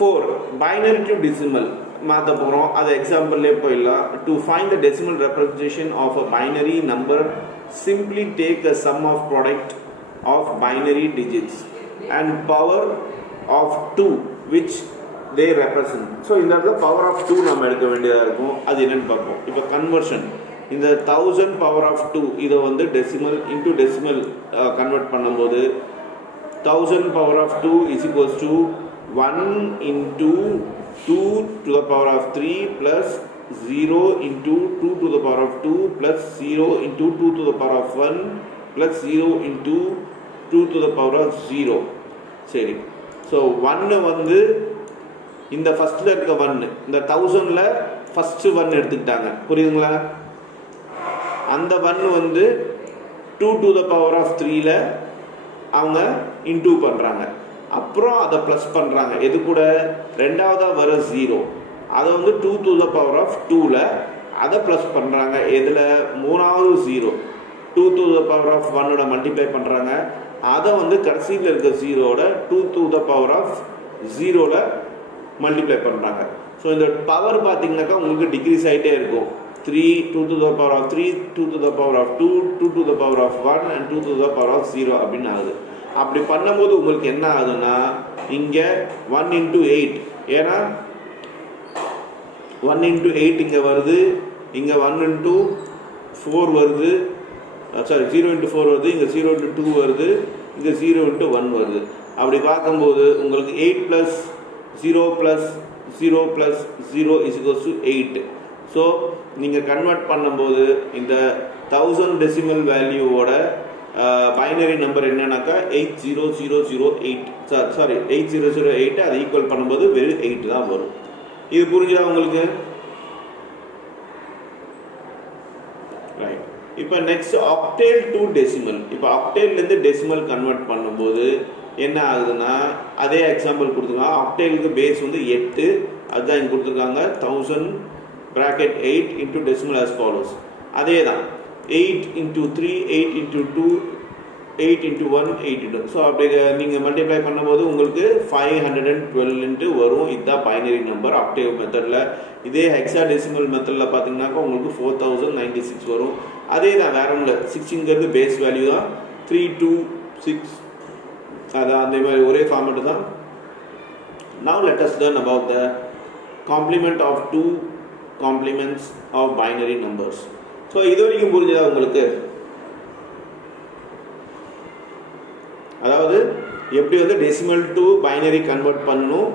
4 binary to decimal மாத்த போறோம். அது எக்ஸாம்பிள்லயே போயிடலாம். To find the decimal representation of a binary number, simply take a sum of product of binary digits and power of 2 which they represent. So இந்த இடத்துல power of 2 நம்ம எடுக்க வேண்டியதா இருக்கும். அது என்னன்னு பார்ப்போம். இப்போ கன்வர்ஷன் இந்த 1000 power of 2 இதை வந்து decimal into decimal convert பண்ணும்போது 1000 power of 2 is equals to 1 into 2 to the power of 3 plus 0 into 2 to the power of 2 plus 0 into 2 to the power of 1 plus 0 into 2 to the power of 0. சரி, so 1 வந்து இந்த ஃபஸ்ட்டில் இருக்க 1 இந்த 1000ல் first 1 எடுத்துக்கிட்டாங்க, புரியுதுங்களா? அந்த 1 வந்து 2 to the power of 3ல அவங்க இன்டூ பண்ணுறாங்க, அப்புறம் அதை ப்ளஸ் பண்ணுறாங்க. எது கூட? ரெண்டாவதாக வர 0 அதை வந்து 2 to the power of 2ல அதை ப்ளஸ் பண்ணுறாங்க. எதில்? மூணாவது 0 2 to the power of 1ஓட மல்டிப்ளை பண்ணுறாங்க. அதை வந்து கடைசியில் இருக்க 0ஓட 2 to the power of 0ல மல்டிப்ளை பண்ணுறாங்க. ஸோ இந்த பவர் பார்த்தீங்கன்னாக்கா உங்களுக்கு டிக்ரீஸ் ஆகிட்டே இருக்கும். 3 2 to the power of 3 2 to the power of 2 2 to the power of 1 and 2 to the power of 0 அப்படின்னு ஆகுது. அப்படி பண்ணும்போது உங்களுக்கு என்ன ஆகுதுன்னா இங்கே 1 into 8, ஏன்னா 1 into 8 இங்கே வருது, இங்கே 1 into 4 வருது, சாரி 0 into 4 வருது, இங்கே 0 into 2 வருது, இங்கே 0 into 1 வருது. அப்படி பார்க்கும்போது உங்களுக்கு 8 plus 0 plus 0 plus 0 is equals to 8. So நீங்கள் கன்வெர்ட் பண்ணும்போது இந்த 1000 டெசிமல் வேல்யூவோட பைனரி நம்பர் என்னன்னாக்கா 80008, சாரி 8008, அதை ஈக்குவல் பண்ணும்போது வெறும் 8 தான் வரும். இது புரிஞ்சுதா உங்களுக்கு? ரைட். இப்போ நெக்ஸ்ட் ஆக்டேல் டு டெசிமல். இப்போ ஆக்டேல்லேருந்து டெசிமல் கன்வெர்ட் பண்ணும்போது என்ன ஆகுதுன்னா அதே எக்ஸாம்பிள் கொடுத்துருக்காங்க. ஆக்டேலுக்கு பேஸ் வந்து 8, அதுதான் இங்கே கொடுத்துருக்காங்க. 1000 bracket 8 into decimal as follows. அதே தான் 8 into 3 8 into 2 8 into 1 8 into. So அப்படி நீங்கள் மல்டிப்ளை பண்ணும்போது உங்களுக்கு 512 வரும். இதுதான் பைனரி நம்பர் ஆக்டேவ் மெத்தடில். இதே ஹெக்ஸா டெசிமல் மெத்தடில் பார்த்தீங்கன்னாக்கா உங்களுக்கு 4096 வரும். அதே தான், வேற ஒன்று 6ங்கிறது பேஸ் வேல்யூ தான். 3 2 6 அதான் அந்த மாதிரி ஒரே ஃபார்மெட்டு தான். Now let us learn about the complement of two complements of binary numbers. So இது வரைக்கும் புரிஞ்சதா உங்களுக்கு? அதாவது எப்படி வந்து டெசிமல் டு பைனரி கன்வெர்ட் பண்ணணும்,